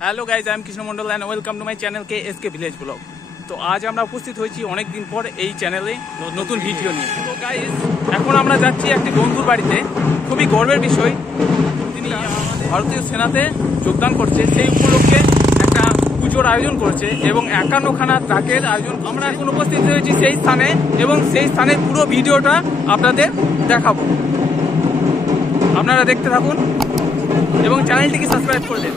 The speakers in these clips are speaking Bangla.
হ্যালো গাইজ আমি Krishna Mondal and welcome to my channel K S K village blog তো আজ আমরা উপস্থিত হয়েছি অনেক দিন পর এই চ্যানেলে নতুন ভিডিও নিয়ে। তো গাইজ এখন আমরা যাচ্ছি একটি বন্ধুর বাড়িতে। খুবই গর্বের বিষয়, তিনি ভারতীয় সেনাতে যোগদান করছে। সেই উপলক্ষে একটা পুজোর আয়োজন করছে এবং একান্নখানা ট্রাকের আয়োজন আমরা এখন উপস্থিত হয়েছি সেই স্থানে এবং সেই স্থানের পুরো ভিডিওটা আপনাদের দেখাবো। আপনারা দেখতে থাকুন এবং চ্যানেলটিকে সাবস্ক্রাইব করে দেন।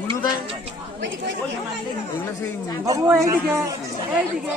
मुलुदाय बाबू ऐ दिखे ऐ दिखे